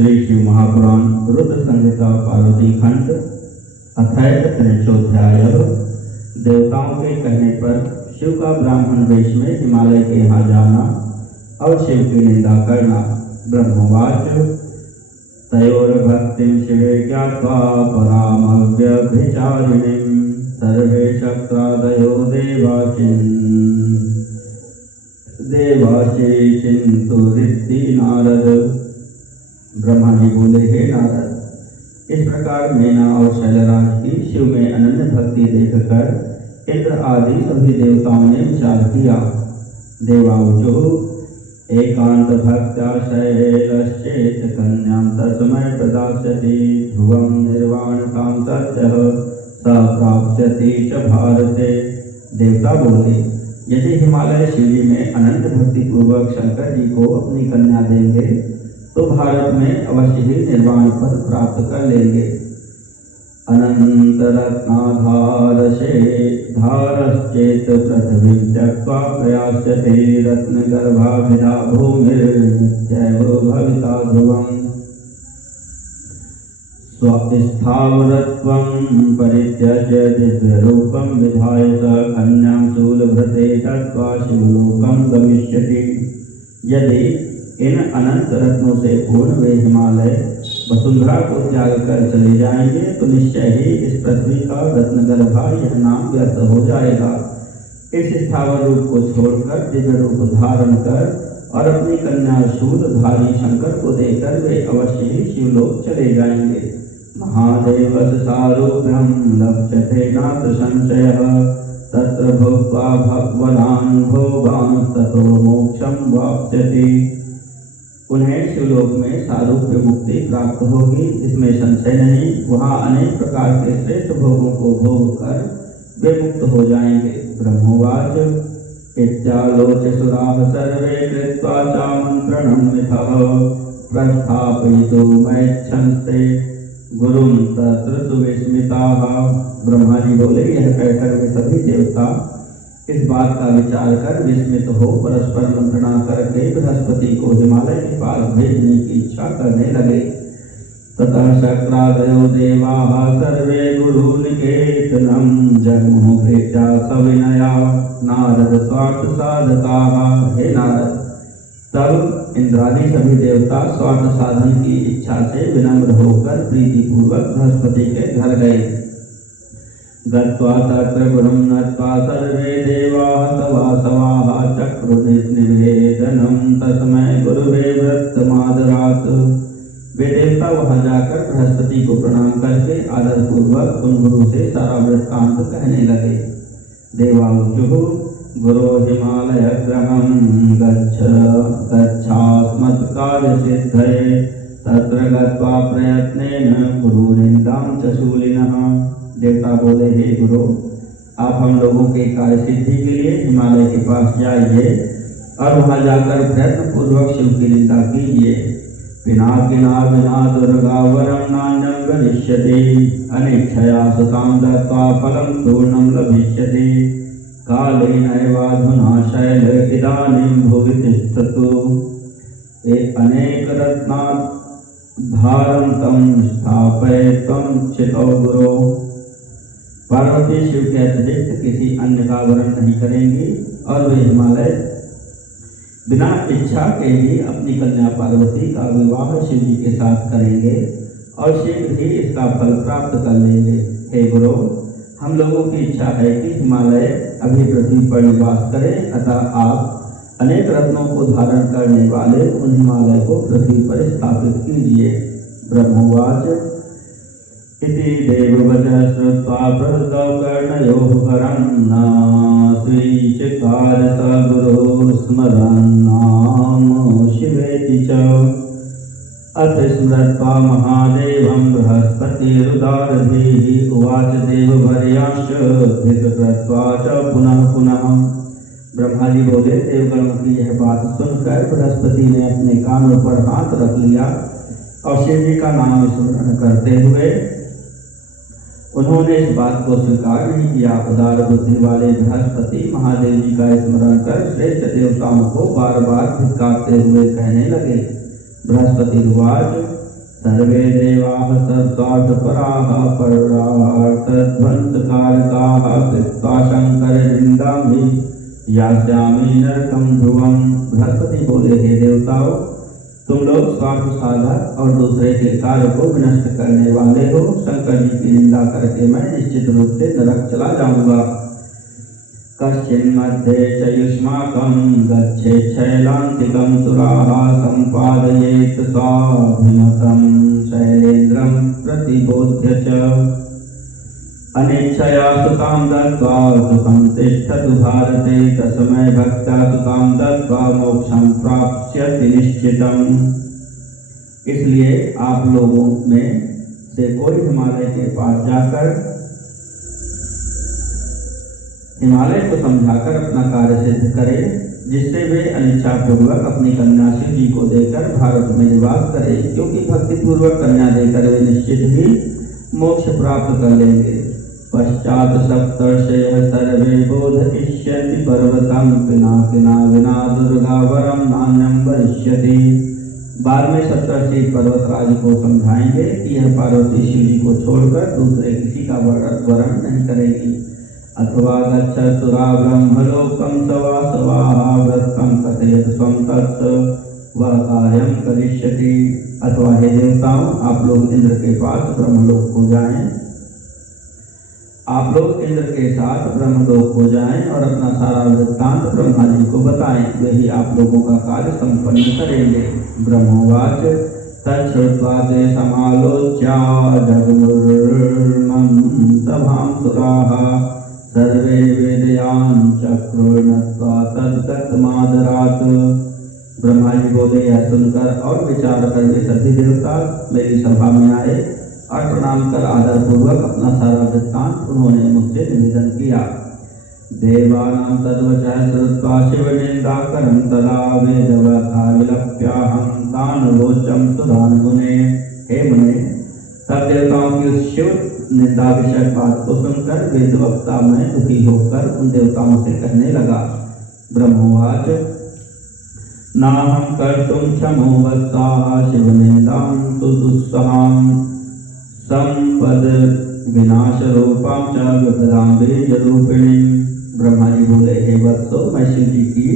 श्री शिव महापुराण रुद्र संहिता पार्वती खंड अथर्व त्रिंशोध्याय। देवताओं के कहने पर शिव का ब्राह्मण वेश में हिमालय के यहाँ जाना और शिव की निंदा करना। ब्रह्मवाच तयोर्भक्तिं शिवे ज्ञात्वा परामव्यभिचारिणीं सर्वे शक्रादयो देवाशी चिंतुरिति नारद। ब्रह्मा जी बोले, हे नारद, इस प्रकार मीना और शैलराज की शिव में अनन्य भक्ति देखकर इंद्र आदि सभी देवताओं ने विचार किया। देवाऊचु एकांत भक्त्या शैलश्चेत कन्यां तस्मै प्रदास्यति ध्रुवं निर्वाणतां सत्यः स प्राप्स्यति च भारते। देवता बोले, यदि हिमालय शिव जी में अनंत भक्ति पूर्वक शंकर जी को अपनी कन्या देंगे तो भारत में अवश्य ही निर्वाण पद प्राप्त कर लेंगे। अनंत रत्नाधारश्चेत पृथ्वी त्यक्त्वा प्रयास्यते रत्नगर्भाभिधा भूमिर्नित्यैव भविता ध्रुवम्। स्वस्থাवरत्वं परित्यज्य दिव्यरूपं विधाय स कन्यां शूलभृते दत्त्वा शिवलोकं गमिष्यति। यदि इन अनंत रत्नों से पूर्ण वे हिमालय वसुंधरा को त्याग कर चले जाएंगे तो निश्चय ही इस पृथ्वी का रत्नगर्भा यह नाम व्यर्थ हो जाएगा। इस स्थावर रूप को छोड़कर दिव्य रूप धारण कर और अपनी कन्या शूलधारी शंकर को देकर वे अवश्य ही शिवलोक चले जाएंगे। महादेवस्य सारूप्यं लक्ष्यते नात्र संशयः तत्र भुक्त्वा भगवतान् भोगांस्ततो मोक्षं वाप्स्यति। उन्हें शिवलोक में सारूप्य मुक्ति प्राप्त होगी, इसमें संशय नहीं। वहाँ अनेक प्रकार के श्रेष्ठ भोगों को भोग कर वे मुक्त हो जाएंगे। ब्रह्मवाच इत्यालोच्य सुराः सर्वे कृत्वा चामन्त्रणं मिथः प्रस्थापयितुमैच्छन्ते गुरुं तत्र सुविस्मिताः। ब्रह्मा जी बोले, यह कहकर वे सभी देवता इस बात का विचार कर विस्मित हो परस्पर मंत्रणा करके बृहस्पति को हिमालय के पास भेजने की इच्छा करने लगे। ततः शक्रादयो देवाः सर्वे गुरुनिकेतनं जग्मुः प्रीत्या सविनया नारद स्वार्थ साधकाः। हे नारद, तब इंद्रादि सभी देवता स्वार्थ साधन की इच्छा से विनम्र होकर प्रीतिपूर्वक बृहस्पति के घर गए। गत्वा तत्र गुरुं नत्वा सर्वे देवाः सवासवाः चक्रुर्निवेदनं तस्मै गुरुवे व्रतमादरात्। वे देवता वहां जाकर बृहस्पति को प्रणाम करके आदर पूर्वक उन गुरु से सारा वृत्तांत कहने लगे। देवाऊचुः गुरो हिमालय ग्रहं गच्छास्मत्कार्यसिद्धये तत्र गत्वा प्रयत्नेन गुरु निन्दां च शूलिनः। देवता बोले, हे गुरु, आप हम लोगों के कार्य सिद्धि के लिए हिमालय के पास जाइए और वहां जाकर प्रयत्न पूर्वक शिव की निंदा कीजिए। पिनाकिना विना दुर्गा वरं नान्यं गमिष्यति अनिच्छया सतां दत्त्वा फलं पूर्णं लभिष्यति। कालेनैवाधुना शैल इदानीं भुवि तिष्ठतु अनेकरत्नाधारं तं स्थापयित्वं चितो गुरो। पार्वती शिव के अतिरिक्त किसी अन्य का वरण नहीं करेंगी और वे हिमालय बिना इच्छा के ही अपनी कन्या पार्वती का विवाह शिव जी के साथ करेंगे और शीघ्र ही इसका फल प्राप्त कर लेंगे। हे गुरु, हम लोगों की इच्छा है कि हिमालय अभी पृथ्वी पर निवास करे, अतः आप अनेक रत्नों को धारण करने वाले उन हिमालय को पृथ्वी पर स्थापित कीजिए। ब्रह्मवाच इति देववचः श्रुत्वा प्रहृतौ कर्णयोः परन्नास्वीचित्वार स गुरुः स्मरन्नाम शिवेति च। अथ स्मृत्वा महादेवं बृहस्पतिरुदारधीः उवाच देववर्यांश्च धिक्कृत्वा च पुनः पुनः। ब्रह्मा जी बोले, देवगणों की यह बात सुनकर बृहस्पति ने अपने कानों पर हाथ रख लिया और शिव जी का नाम स्मरण करते हुए उन्होंने इस बात को स्वीकार नहीं किया। उदार बुद्धि वाले बृहस्पति महादेव जी का स्मरण कर श्रेष्ठ देवताओं को बार बार धिक्कारते हुए कहने लगे। बृहस्पति उवाच सर्वे देवाः सर्वार्थपराः पररार्थध्वंसकारकाः कृत्वा शंकरनिन्दामि यास्यामि नरकं ध्रुवम्। बृहस्पति बोले, हे देवताओं, तुम लोग स्वार्थ साधक और दूसरे के कार्य को विनष्ट करने वाले हो। शंकर जी की निंदा करके मैं निश्चित रूप से नरक चला जाऊंगा। कश्चिन्मध्ये च युष्माकं गच्छेत् शैलान्तिकं सुराः सम्पादयेत् स्वाभिमतं शैलेन्द्रं प्रतिबोध्य च अनिच्छया सुतां दत्त्वा सुखं तिष्ठतु भारते तस्मै भक्त्या सुतां दत्त्वा मोक्षं प्राप्स्यति निश्चितम्। इसलिए आप लोगों में से कोई हिमालय के पास जाकर हिमालय को समझाकर अपना कार्य सिद्ध करे, जिससे वे अनिच्छा पूर्वक अपनी कन्या शिव जी को देकर भारत में निवास करे, क्योंकि भक्ति पूर्वक कन्या देकर वे निश्चित ही मोक्ष प्राप्त कर लेंगे। पश्चात सप्तर्षयः सर्वे बोधयिष्यन्ति पर्वतं पिनाकिना विना दुर्गा वरं नान्यं वरिष्यति। बाद में सप्तर्षि पर्वतराज को समझाएंगे कि यह पार्वती शिव जी को छोड़कर दूसरे किसी का वरण नहीं करेगी। अथवा गच्छत्सुरा ब्रह्मलोकं सवासवाः व्रतं कथयत स्वं तत्स वह कार्यं करिष्यति। अथवा हे देवताओं, आप लोग इंद्र के पास ब्रह्मलोक को जाएं, आप लोग इंद्र के साथ ब्रह्मलोक को जाएं और अपना सारा वृत्तांत ब्रह्मा जी को बताएं, वे ही आप लोगों का कार्य संपन्न करेंगे। ब्रह्मोवाच तच्छ्रुत्वा ते समालोच्या जगमुर्मं सभां सुराः सर्वे वेदयां चक्रुर्नत्वा तद्गतमादरात्। ब्रह्मा जी बोले, यह सुनकर और विचार कर वे सभी देवता मेरी सभा में आए और प्रणाम कर आदर पूर्वक अपना सारा वृत्तांत उन्होंने मुझसे निवेदन किया। देवानां तद्वचः श्रुत्वा शिवनिन्दाकरं तदा वेदवथा विलप्याहं तान् वोचं सुधान् मुने। हे मुने, सब देवताओं की उस शिव निंदा विषय बात को सुनकर वेदवक्ता मैं दुखी होकर उन देवताओं से कहने लगा। ब्रह्मोवाच नाहं कर्तुं क्षमो वत्साः शिवनिन्दां सुदुस्सहां संपद विनाश रूपां च विपदां बीजरूपिणीं। ब्रह्मा जी बोले, हे वत्सो, मैं शिव जी की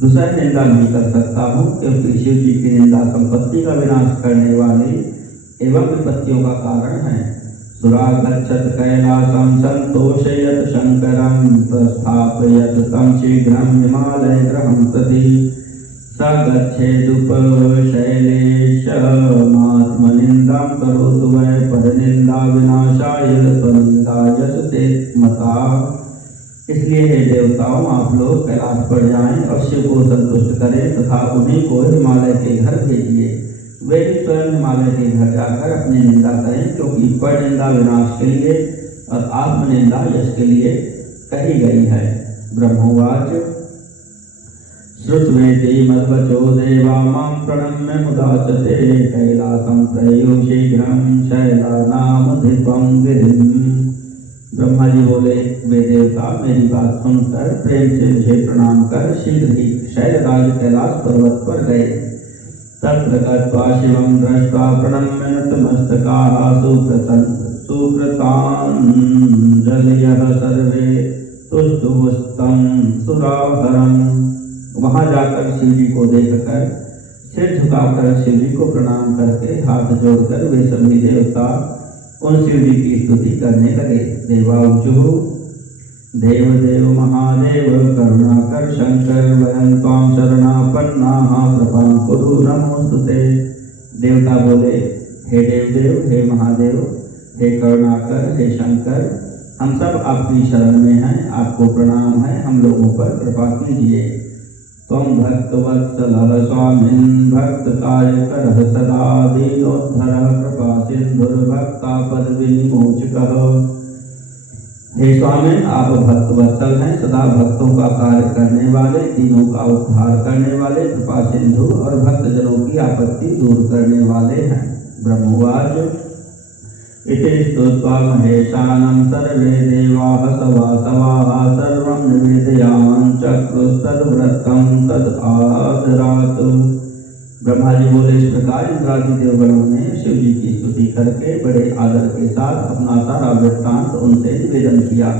दूसरा निंदा नहीं कर सकता हूँ, क्योंकि शिव जी की निंदा संपत्ति का विनाश करने वाली एवं विपत्तियों का कारण है। सुरा गच्छत कैलासं संतोषयत शंकरं प्रस्थापयत तं शीघ्रं हिमालय ग्रहं प्रति स गच्छेदुपशैलेशमात्मनिन्दां करोतु वै परनिन्दा विनाशाय स्वनिन्दा यशसे मता। इसलिए हे देवताओं, आप लोग कैलाश पर जाएं और शिव को संतुष्ट करें तथा उन्हीं को हिमालय के घर भेजिए। वे भी स्वयं हिमालय के घर जाकर अपनी निंदा करें, क्योंकि परनिंदा विनाश के लिए और आत्मनिंदा यश के लिए कही गई है। ब्रह्मोवाच श्रुत्वेति मद्वचो देवा मां प्रणम्य मुदाचते कैलासं प्रयुः शीघ्रं शैलानामधिपं गिरिम्। ब्रह्मा जी बोले, वे देवता मेरी बात सुनकर प्रेम से मुझे प्रणाम कर शीघ्र ही शैलराज कैलाश पर्वत पर गए। तत्र गत्वा शिवं दृष्ट्वा प्रणम्य नतमस्तकाः सुकृताञ्जलयः सर्वे तुष्टुवस्तं सुराधरम्। वहां जाकर शिव जी को देखकर सिर झुकाकर शिव जी को प्रणाम करके हाथ जोड़कर वे सभी देवता उन शिव जी की स्तुति करने लगे। देवाऊचुः देव देव महादेव करुणाकर शंकर वयं त्वां शरणापन्नाः कृपां कुरु नमोस्तुते। देवता बोले, हे देवदेव, हे महादेव, हे करुणाकर, हे शंकर, हम सब आपकी शरण में हैं, आपको प्रणाम है, हम लोगों पर कृपा कीजिए। त्वं भक्तवत्सलः स्वामिन् भक्तकायकरः सदा दीनोद्धरः कृपासिन्धुर्भक्तापद विनिमोचकः। हे स्वामी, आप भक्तवत्सल हैं, सदा भक्तों का कार्य करने वाले, दीनों का उद्धार करने वाले, कृपा सिंधु और भक्तजनों की आपत्ति दूर करने वाले हैं। ब्रह्मोवाच इति स्तुत्वा महेशानं सर्वे देवाः सवासवाः सर्वं निवेदयामं चक्रुस्तद्व्रतं तदादरात्। ब्रह्मा जी बोले, इस प्रकार इंद्रादि देवगणों ने शिव जी की स्तुति करके बड़े आदर के साथ अपना सारा वृत्तांत उनसे निवेदन किया।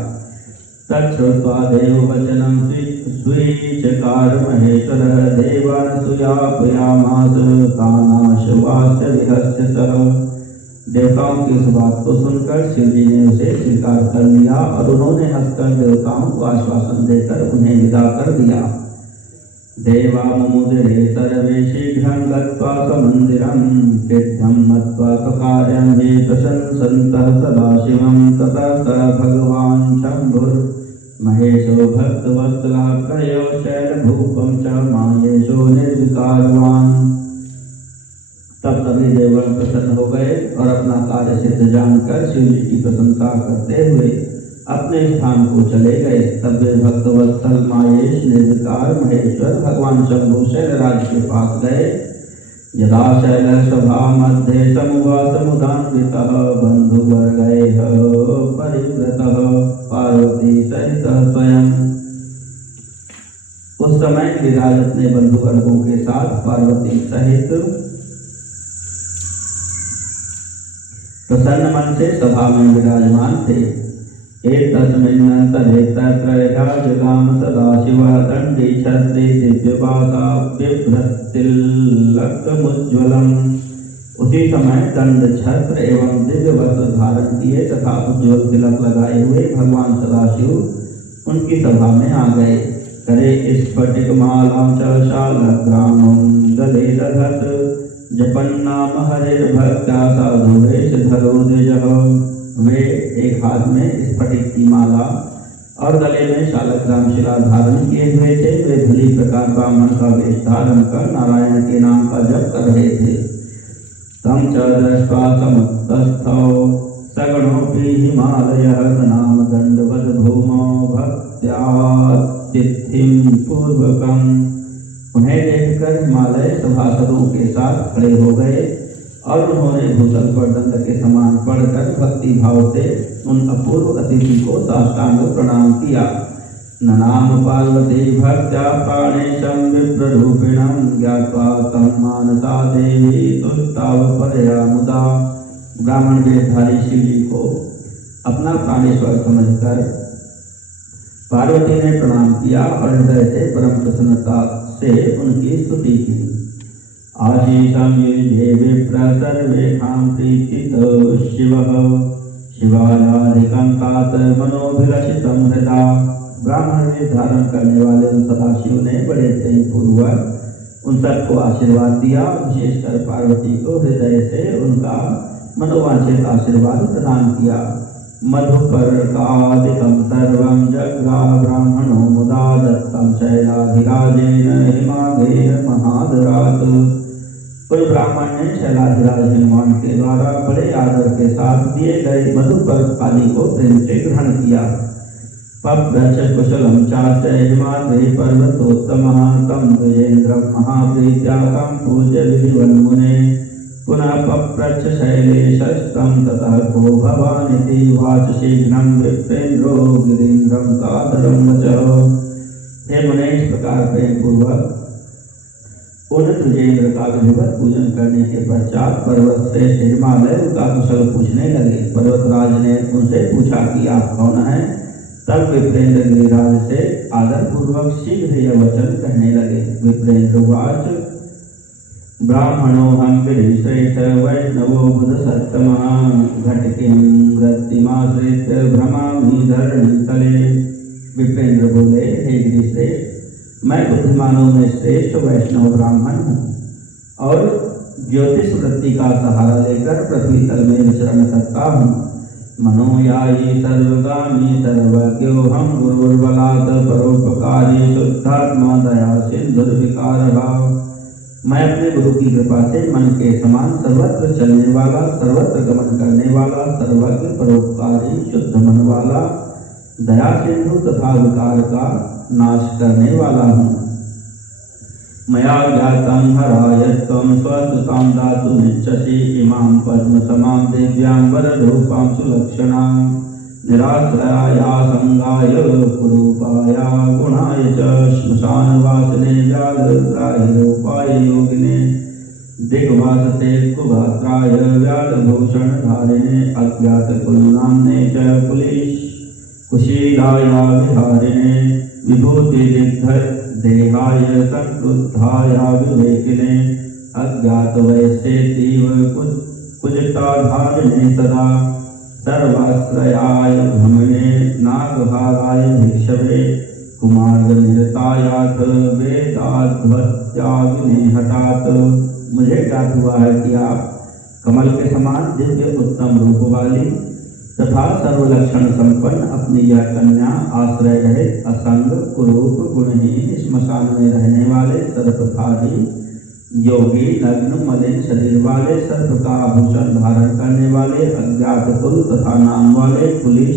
तच्छ्रुत्वा देववचनं स्वीचकार महेश्वरः देवानसूयापयामास तानाशवास्य विहस्य सः। देवताओं की उस बात को सुनकर शिव जी ने उसे स्वीकार कर लिया और उन्होंने हंसकर देवताओं को आश्वासन देकर उन्हें विदा कर दिया। देवा मुमुदिरे सर्वे शीघ्रं गत्वा स्वमन्दिरं सिद्धं मत्वा स्वकार्यं ये प्रशंसन्तः सदाशिवं। ततः स भगवान् शम्भुर्महेशो भक्तवत्सलः प्रयो शैलभूपं च माहेशो निर्विकारवान्। तब सभी देवगण प्रसन्न हो गए और अपना कार्य सिद्ध जानकर शिव जी की प्रशंसा करते हुए अपने स्थान को चले गए। तब वे भक्तवत्सल माहेश निर्विकार महेश्वर भगवान शंभु शैलराज के पास गए। यदा शैल सभा मध्य समुदान्वितः बंधुवर्गैः परिवृतः पार्वती सहित स्वयं। उस समय गिरिराज अपने बंधुवर्गों के साथ पार्वती सहित प्रसन्न मन से सभा में विराजमान थे। एतस्मिन्नन्तरे तत्र जगाम सदाशिवः दण्डी छत्रे दिव्यवासा बिभ्रतिलकमुज्ज्वलम्। उसी समय दंड छत्र एवं दिव्य वस्त्र धारण किए तथा उज्ज्वल तिलक लगाए हुए भगवान सदाशिव उनकी सभा में आ गए। करे स्फटिकमालां च शालग्रामं गले दधत् जपन्नाम हरिर्भक्त्या साधुवेशधरो द्विजः। वे एक हाथ में स्फटिक की माला और गले में शालग्राम शिला धारण किए हुए थे। वे भली प्रकार ब्राह्मण का वेश धारण कर नारायण के नाम का जप कर रहे थे। तम च दृष्ट्वा समुत्तस्थौ सगणोऽपि हिमालयः नाम दण्डवद् भूमौ भक्त्यातिथिं पूर्वकम्। उन्हें देखकर हिमालय सभासदों के साथ खड़े हो गए और उन्होंने भूतल पर दंड के समान पड़कर भक्ति भाव से उन अपूर्व अतिथि को साष्टांग प्रणाम किया। ननाम पार्वती भक्त्या प्राणेशं विप्ररूपिणं ज्ञात्वा तं मानसा देवी तुष्टावपरया मुदा। ब्राह्मण वेशधारी शिव जी को अपना प्राणेश्वर समझकर पार्वती ने प्रणाम किया और हृदय से परम प्रसन्नता से उनकी स्तुति की। आशीषं युजे विप्र सर्वेषां प्रीतितो शिवः शिवायाधिकं तात मनोभिलषितं हृदा। ब्राह्मण वेश धारण करने वाले उन सदाशिव ने बड़े प्रेम पूर्वक उन सबको आशीर्वाद दिया। विशेषकर पार्वती को हृदय से उनका मनोवांछित आशीर्वाद प्रदान किया। मधुपर्कादिकं सर्वं जग्राह ब्राह्मणो मुदा दत्तं शैलाधिराजेन हिमादेन महादरात्। कोई ब्राह्मण ने शैलाधिराज हिमवान के द्वारा बड़े आदर के साथ दिए गए मधुपर्क आदि को प्रेम से ग्रहण किया। पप्रच्छ कुशलं चास्य हिमाद्रि पर्वतोत्तमः तं द्विजेन्द्रं महाप्रीत्या सम्पूज्य विधिवन्मुने। पुनः पप्रच्छ शैलेशस्तं ततः को भवानिति वाच शीघ्रं विप्रेन्द्रो गिरीन्द्रं सादरं वचः। हे मुने, इस प्रकार प्रेम पूर्वक उन द्विजेन्द्र का विधिवत पूजन करने के पश्चात पर्वत श्रेष्ठ हिमालय उनका कुशल पूछने लगे। पर्वतराज ने उनसे पूछा कि आप कौन हैं? तब विप्रेन्द्र गिरिराज से आदर पूर्वक शीघ्र यह वचन कहने लगे। विप्रेन्द्र वाच ब्राह्मणो हम गिरिश्रेष्ठ वैष्णवो बुध सत्तमः घटकिं वृत्तिमाश्रित्य भ्रमामि धरणीतले। विप्रेन्द्र बोले, हे गिरिश्रेष्ठ, मैं बुद्धिमानों में श्रेष्ठ वैष्णव ब्राह्मण हूँ और ज्योतिष वृत्ति का सहारा लेकर पृथ्वी तल में विचरण करता हूँ। मनोयायी सर्वगामी सर्वज्ञो हम गुरुर्बलात् परोपकारी शुद्धात्मा दया सिंधुर्विकार भाव। मैं अपने गुरु की कृपा से मन के समान सर्वत्र चलने वाला, सर्वत्र गमन करने वाला, सर्वज्ञ परोपकारी शुद्ध मन वाला, दया सिंधु तथा विकार का नाश करने वाला हूँ। मया ज्ञातं हरायत्वं स्वसुतां दातुमिच्छसि इमां पद्मसमां दिव्यां वररूपां सुलक्षणां निराश्रयासंगाय कुरूपाया गुणाय च श्मशानवासिने व्याघ्रग्राह्यरूपाय योगिने दिग्वास से कुभात्राय व्यालभूषण धारिणे अज्ञात कुलनाम्ने च कुशीलाया विहारिणे विभूति देहाय संक्रुद्धाया विवेकिने अज्ञात वैश्येतीव कुजटाधारिणे सदा सर्वाश्रयाय भ्रमणे नागहाराय भिक्षवे कुमार्गनिरतायाथ वेदाध्वत्याग्ने हठात। मुझे ज्ञात हुआ है कि आप कमल के समान दिव्य उत्तम रूप वाली तथा सर्वलक्षण संपन्न अपनी यह कन्या आश्रय रहित असंग कुरूप गुणहीन श्मशान में रहने वाले सर्पधारी योगी नग्न मलिन शरीर वाले सर्प का आभूषण धारण करने वाले अज्ञात कुल तथा नाम वाले पुलिस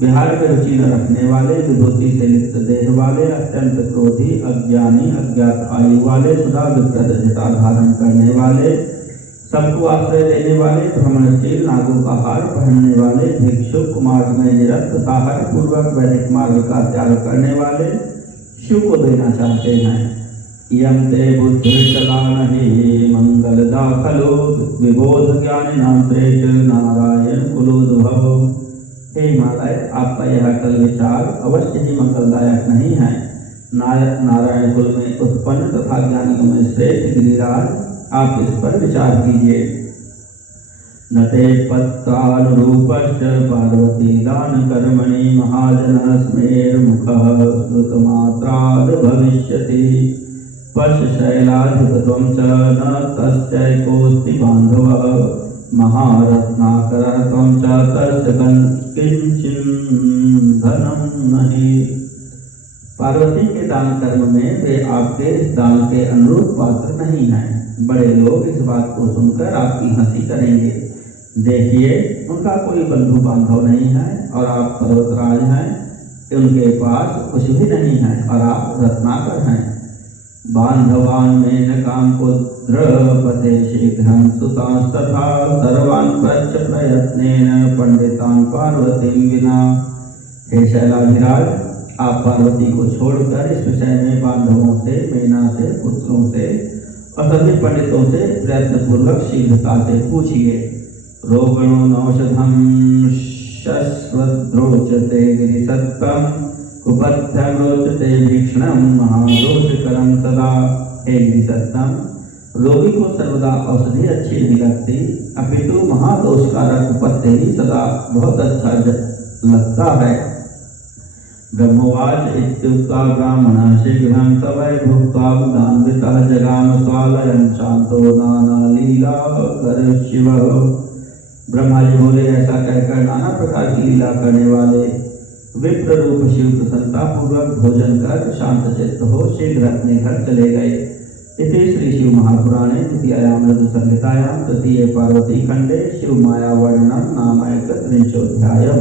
विहार में रुचि न रखने वाले विभूति से लिप्त देह वाले अत्यंत क्रोधी अज्ञानी अज्ञात आयु वाले सदा विकृत जटा धारण करने वाले सबको आश्रय देने वाले भ्रमणशील नागों का हार पहनने वाले भिक्षुक मार्ग में निरत तथा हर पूर्वक वैदिक मार्ग का त्याग करने वाले शिव को देना चाहते हैं। यम ते बुद्धिर्चला नहीं मंगल दाखलो विबोध ज्ञान नाम श्रेष्ठ नारायण कुलोद्भव। हे हिमालय, आपका यह अकल विचार अवश्य ही मंगलदायक नहीं है। नारायण कुल में उत्पन्न तथा ज्ञानियों में श्रेष्ठ गिरिराज, आप इस पर विचार कीजिए। नते पत्रानुरूपश्च पार्वती दान कर्मणि महाजन स्मेर मुखः श्रुतमात्राद भविष्यति पश शैलाधिपत्वं च न तस्यैकोऽस्ति बान्धवः महारत्नाकरः त्वं च तस्य किंचिन्धनं नहि। पार्वती के दान कर्म में वे आपके इस दान के अनुरूप पात्र नहीं हैं। बड़े लोग इस बात को सुनकर आपकी हंसी करेंगे। देखिए, उनका कोई बंधु बांधव नहीं है और आप पर्वतराज हैं, उनके पास कुछ भी नहीं है और आप रत्नाकर हैं। बांधवान में न काम पुत्रपते शीघ्रं सुतांस्तथा सर्वान् प्रच्छ प्रयत्नेन पंडितान् पार्वतीं विना। हे शैलाधिराज, आप पार्वती को छोड़कर इस विषय में बांधवों से, मेना से, पुत्रों से और सभी पंडितों से प्रयत्न पूर्वक शीघ्रता से पूछिए। रोगणो नौषधं शश्वद्रोचते गिरिसत्तम कुपथ्यं रोचते भीक्षणं महादोषकरं सदा। हे गिरिसत्तम, रोगी को सर्वदा औषधि अच्छी नहीं लगती, अपितु महादोषकारक कुपथ्य ही सदा बहुत अच्छा लगता है। ब्रह्मवाच इत्युक्त्वा ब्राह्मणः शीघ्रं सवै भुक्त्वा उदान्वितः जगाम स्वालयं शान्तो नानालीला करिष्यवः। ब्रह्मा जी बोले, ऐसा कहकर नाना प्रकार की लीला करने वाले विप्र रूप शिव प्रसन्नता पूर्वक भोजन कर शांत चित्त हो शीघ्र अपने घर चले गए। इति श्री शिव महापुराणे द्वितीयायां ऋतु संहितायां तृतीये पार्वती खंडे शिव माया वर्णनम नाम 31 अध्यायः।